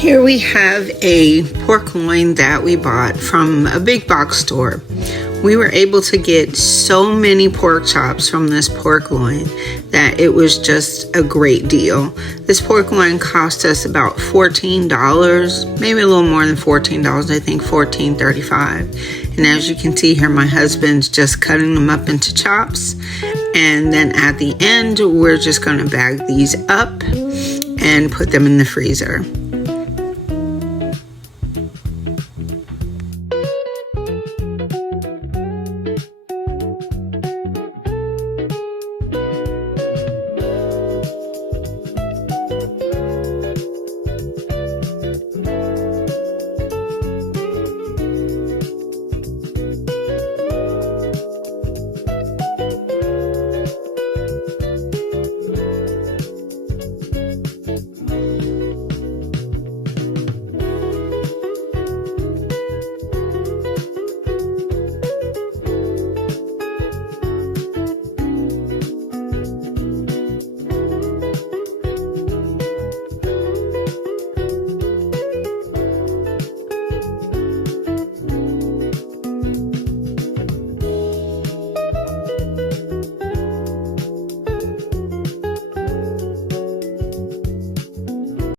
Here we have a pork loin that we bought from a big box store. We were able to get so many pork chops from this pork loin that it was just a great deal. This pork loin cost us about $14, maybe a little more than $14, I think $14.35. And as you can see here, my husband's just cutting them up into chops. And then at the end, we're just going to bag these up and put them in the freezer.